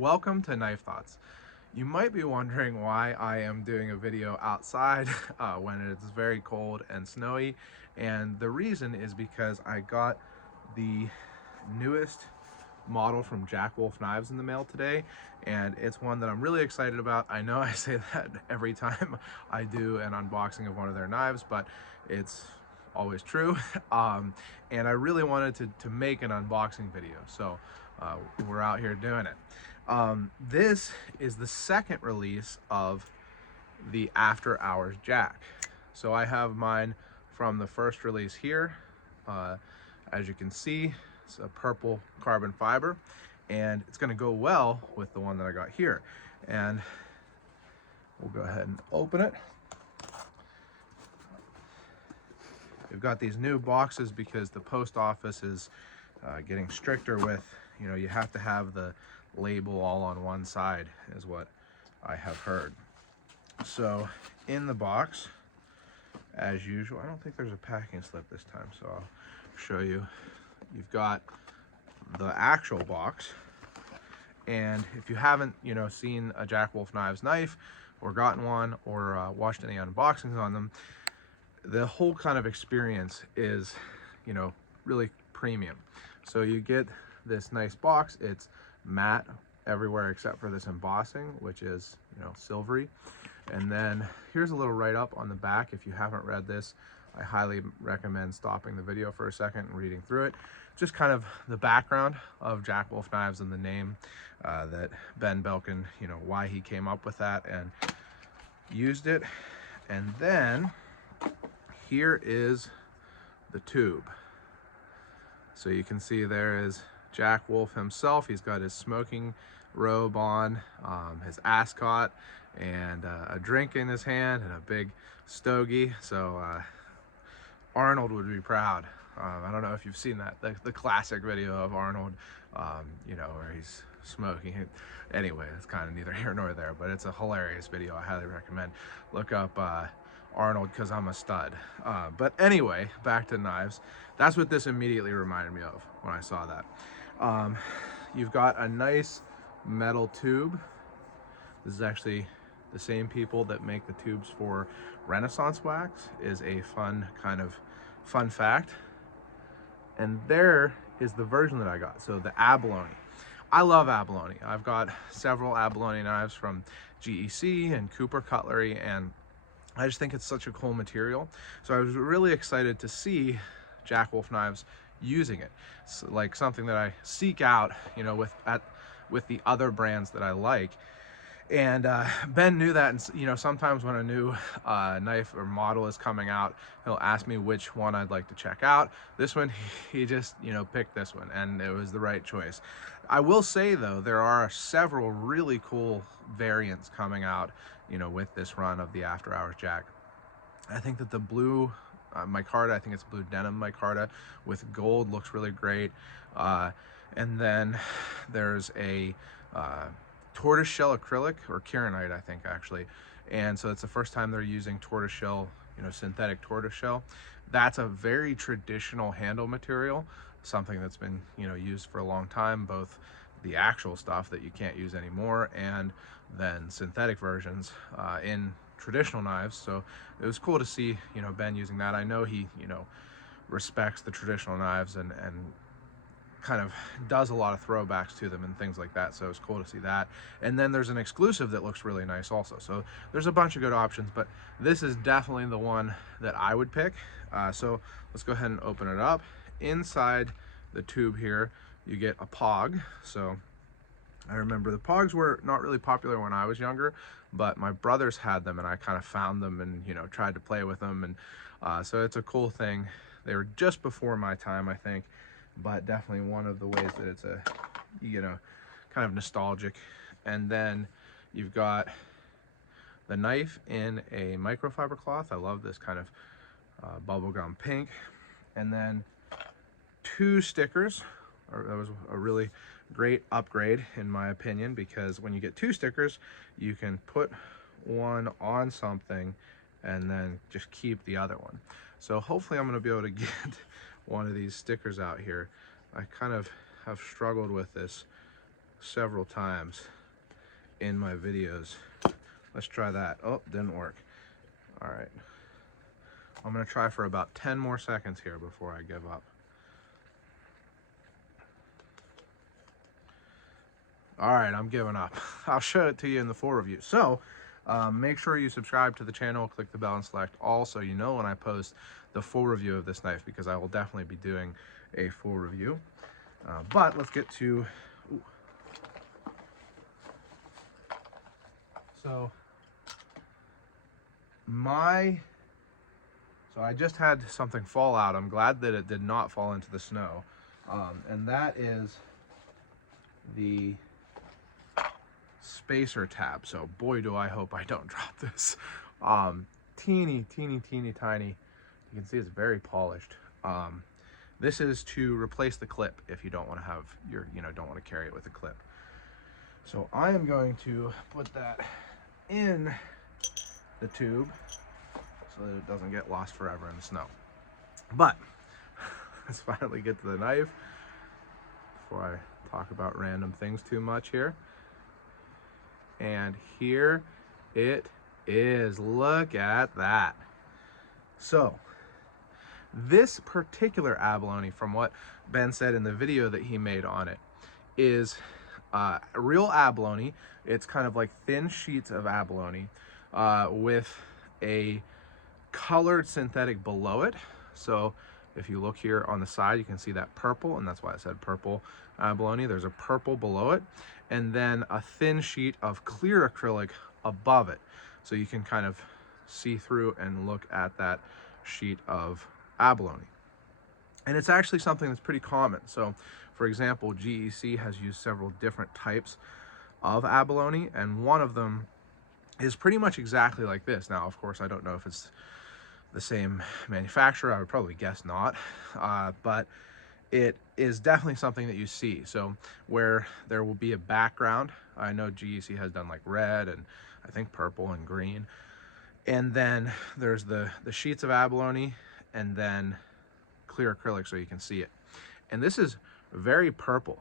Welcome to Knife Thoughts. You might be wondering why I am doing a video outside when it's very cold and snowy, and the reason is because I got the newest model from Jack Wolf Knives in the mail today, and it's one that I'm really excited about. I know I say that every time I do an unboxing of one of their knives, but it's always true. And I really wanted to make an unboxing video, so we're out here doing it. This is the second release of the After Hours Jack. So I have mine from the first release here. As you can see, it's a purple carbon fiber, and it's going to go well with the one that I got here. And we'll go ahead and open it. We've got these new boxes because the post office is getting stricter with, you have to have the label all on one side, is what I have heard. So in the box, as usual, I don't think there's a packing slip this time, so I'll show you. You've got the actual box, and if you haven't, seen a Jack Wolf Knives knife, or gotten one, or watched any unboxings on them, the whole kind of experience is, really premium. So you get this nice box. It's matte everywhere except for this embossing, which is, silvery. And then here's a little write-up on the back. If you haven't read this, I highly recommend stopping the video for a second and reading through it. Just kind of the background of Jack Wolf Knives and the name that Ben Belkin, why he came up with that and used it. And then here is the tube. So you can see there is Jack Wolf himself. He's got his smoking robe on, his ascot, and a drink in his hand, and a big stogie. So Arnold would be proud. I don't know if you've seen that, the classic video of Arnold, where he's smoking. Anyway, it's kind of neither here nor there, but it's a hilarious video. I highly recommend. Look up Arnold, because I'm a stud. But anyway, back to knives. That's what this immediately reminded me of when I saw that. You've got a nice metal tube. This is actually the same people that make the tubes for Renaissance wax. Is a fun fact. And there is the version that I got. So the Abalone. I love Abalone. I've got several Abalone knives from GEC and Cooper Cutlery, and I just think it's such a cool material. So I was really excited to see Jack Wolf Knives using it. It's like something that I seek out, with the other brands that I like. And Ben knew that, and sometimes when a new knife or model is coming out, he'll ask me which one I'd like to check out. This one, he just picked this one, and it was the right choice. I will say though, there are several really cool variants coming out, with this run of the After Hours Jack. I think that the blue micarta, I think it's blue denim micarta with gold, looks really great. And then there's a tortoiseshell acrylic, or Kieranite, I think, actually. And so it's the first time they're using tortoiseshell, synthetic tortoiseshell. That's a very traditional handle material, something that's been, used for a long time, both the actual stuff that you can't use anymore, and then synthetic versions in traditional knives. So it was cool to see, Ben using that. I know he, respects the traditional knives and kind of does a lot of throwbacks to them and things like that, so it's cool to see that. And then there's an exclusive that looks really nice also. So there's a bunch of good options, but this is definitely the one that I would pick. So let's go ahead and open it up. Inside the tube here, you get a pog. So I remember the pogs were not really popular when I was younger, but my brothers had them, and I kind of found them and tried to play with them. And so it's a cool thing. They were just before my time, I think, but definitely one of the ways that it's a kind of nostalgic. And then you've got the knife in a microfiber cloth. I love this kind of bubblegum pink. And then two stickers. That was a really great upgrade in my opinion, because when you get two stickers, you can put one on something and then just keep the other one. So hopefully I'm going to be able to get one of these stickers out here. I kind of have struggled with this several times in my videos. Let's try that. Oh, didn't work. All right. I'm gonna try for about 10 more seconds here before I give up. All right, I'm giving up. I'll show it to you in the full review. So make sure you subscribe to the channel, click the bell and select all so you know when I post the full review of this knife, because I will definitely be doing a full review. But let's get to, ooh. So I just had something fall out. I'm glad that it did not fall into the snow. And that is the spacer tab. So boy, do I hope I don't drop this. Teeny tiny. You can see it's very polished. This is to replace the clip if you don't want to have your, don't want to carry it with a clip. So I am going to put that in the tube so that it doesn't get lost forever in the snow. But let's finally get to the knife before I talk about random things too much here. And here it is. Look at that. So this particular abalone, from what Ben said in the video that he made on it, is real abalone. It's kind of like thin sheets of abalone with a colored synthetic below it. So if you look here on the side, you can see that purple, and that's why I said purple abalone. There's a purple below it, and then a thin sheet of clear acrylic above it. So you can kind of see through and look at that sheet of abalone. And it's actually something that's pretty common. So for example, GEC has used several different types of abalone, and one of them is pretty much exactly like this. Now, of course, I don't know if it's the same manufacturer. I would probably guess not, but it is definitely something that you see. So where there will be a background, I know GEC has done like red and I think purple and green, and then there's the sheets of abalone and then clear acrylic so you can see it. And this is very purple,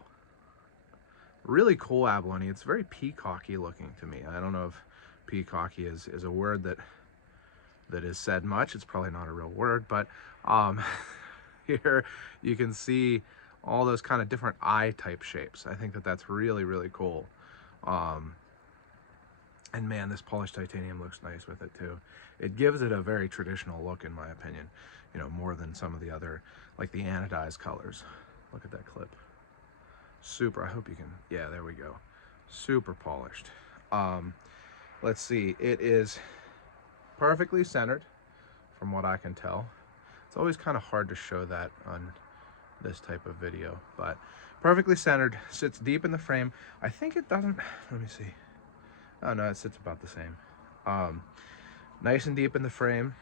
really cool abalone. It's very peacocky looking to me. I don't know if peacocky is a word that is said much. It's probably not a real word, but here you can see all those kind of different eye type shapes. I think that that's really, really cool. And man, this polished titanium looks nice with it too. It gives it a very traditional look, in my opinion, more than some of the other, like the anodized colors. Look at that clip. Super, I hope you can, yeah, there we go. Super polished. Let's see, it is perfectly centered from what I can tell. It's always kind of hard to show that on this type of video, but perfectly centered, sits deep in the frame. I think it doesn't, let me see. Oh no, it sits about the same. Nice and deep in the frame.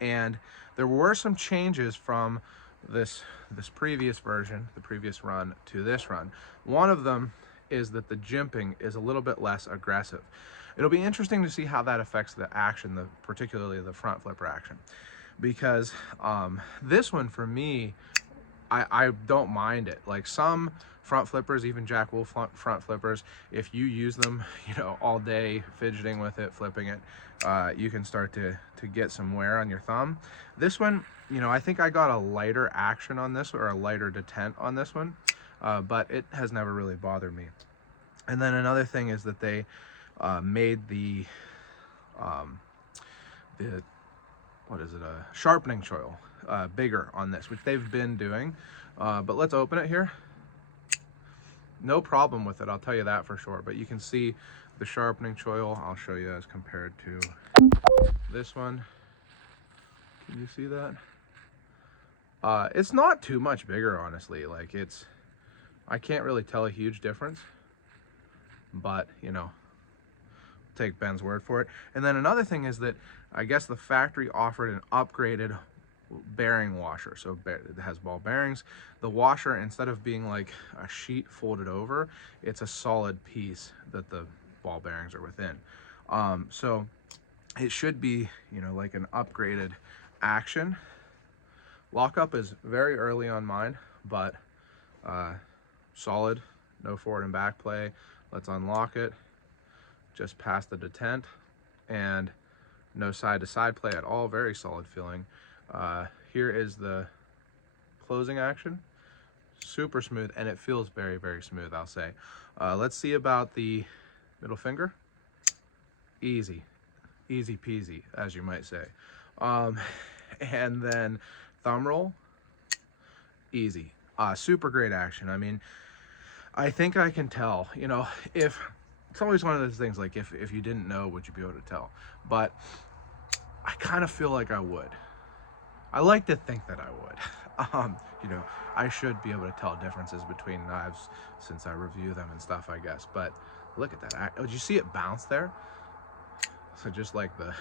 And there were some changes from this previous version, the previous run, to this run. One of them is that the jimping is a little bit less aggressive. It'll be interesting to see how that affects the action, particularly the front flipper action, because this one for me, I don't mind it. Like some front flippers, even Jack Wolf front flippers, if you use them, all day fidgeting with it, flipping it, you can start to get some wear on your thumb. This one, I think I got a lighter action on this, or a lighter detent on this one, but it has never really bothered me. And then another thing is that they made the what is it, a sharpening choil bigger on this, which they've been doing, but let's open it here. No problem with it, I'll tell you that for sure. But you can see the sharpening choil. I'll show you as compared to this one. Can you see that? It's not too much bigger, honestly. Like I can't really tell a huge difference, but take Ben's word for it. And then another thing is that I guess the factory offered an upgraded bearing washer. So it has ball bearings. The washer, instead of being like a sheet folded over, it's a solid piece that the ball bearings are within. So it should be, like an upgraded action. Lockup is very early on mine, but solid, no forward and back play. Let's unlock it, just past the detent, and no side to side play at all. Very solid feeling. Here is the closing action. Super smooth, and it feels very, very smooth, I'll say. Let's see about the middle finger. Easy peasy, as you might say. And then thumb roll, easy. Super great action. I mean, I think I can tell, you know, if it's always one of those things, like if you didn't know, would you be able to tell? But I kind of feel like I would. I like to think that I would. You know, I should be able to tell differences between knives since I review them and stuff, I guess. But look at that. Did you see it bounce there? So just like the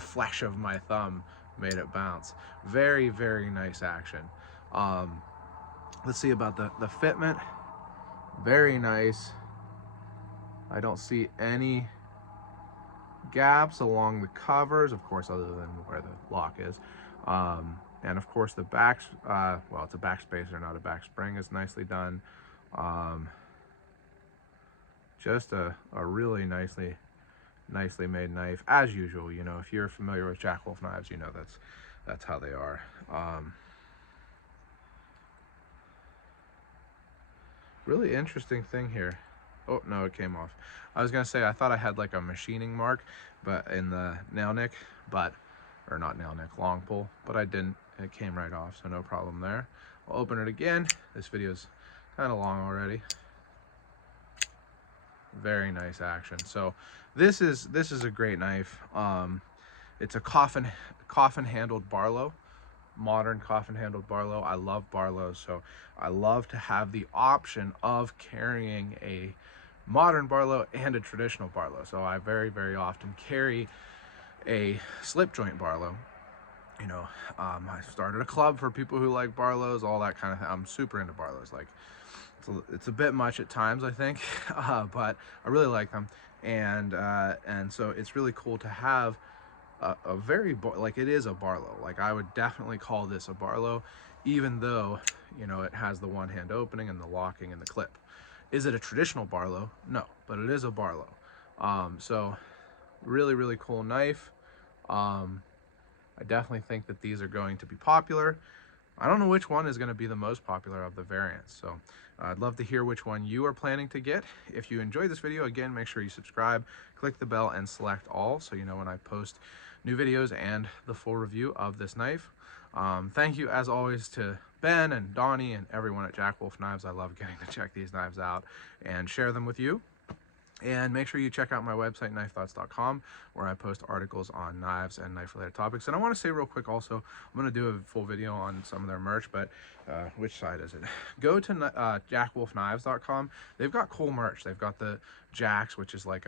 flesh of my thumb made it bounce. Very, very nice action. Let's see about the fitment. Very nice. I don't see any gaps along the covers, of course, other than where the lock is. And of course the back, well, it's a backspacer, not a back spring, is nicely done. Just a really nicely made knife, as usual. You know, if you're familiar with Jack Wolf knives, you know that's how they are. Really interesting thing here. Oh no, it came off. I was gonna say I thought I had like a machining mark, but in the nail nick, or not nail nick, long pull, but I didn't. It came right off, so no problem there. I'll open it again. This video's kind of long already. Very nice action. So this is a great knife. It's a coffin handled Barlow, modern coffin handled Barlow. I love Barlow, so I love to have the option of carrying a modern Barlow and a traditional Barlow. So I very, very often carry a slip joint Barlow. You know, I started a club for people who like Barlows, all that kind of thing. I'm super into Barlows. Like, it's a bit much at times, I think, but I really like them, and so it's really cool to have a very, like, it is a Barlow. Like, I would definitely call this a Barlow, even though, you know, it has the one hand opening and the locking and the clip. Is it a traditional Barlow? No, but it is a Barlow. So really, really cool knife. I definitely think that these are going to be popular. I don't know which one is going to be the most popular of the variants, so I'd love to hear which one you are planning to get. If you enjoyed this video, again, make sure you subscribe, click the bell, and select all so you know when I post new videos and the full review of this knife. Thank you, as always, to Ben and Donnie and everyone at Jack Wolf Knives. I love getting to check these knives out and share them with you. And make sure you check out my website, knifethoughts.com, where I post articles on knives and knife-related topics. And I want to say real quick also, I'm going to do a full video on some of their merch, but which side is it? Go to jackwolfknives.com. They've got cool merch. They've got the Jacks, which is like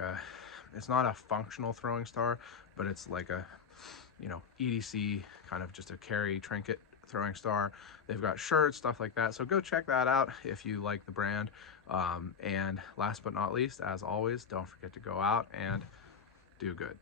it's not a functional throwing star, but it's like a, you know, EDC, kind of just a carry trinket throwing star. They've got shirts, stuff like that, so go check that out if you like the brand. And last but not least, as always, don't forget to go out and do good.